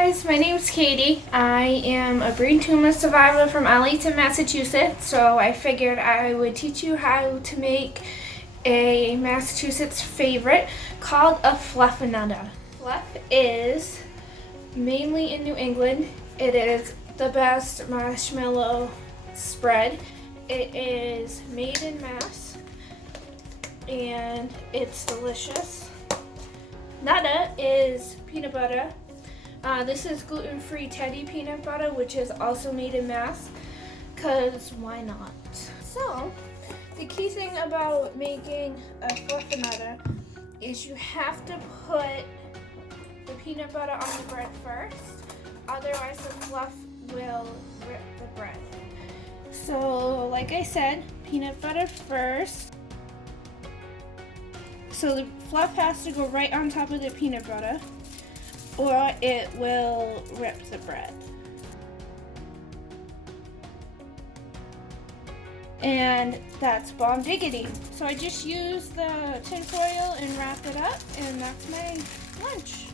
guys, my name's Katie. I am a brain tumor survivor from Arlington, Massachusetts, so I figured I would teach you how to make a Massachusetts favorite called a fluffernutter. Fluff is mainly in New England. It is the best marshmallow spread. It is made in Mass and it's delicious. Nutter is peanut butter. This is gluten-free Teddy peanut butter, which is also made in Mass, because why not? So, the key thing about making a fluffernutter is you have to put the peanut butter on the bread first, otherwise the fluff will rip the bread. So, like I said, peanut butter first. So the fluff has to go right on top of the peanut butter, or it will rip the bread. And that's bomb diggity. So I just used the tin foil and wrapped it up, and that's my lunch.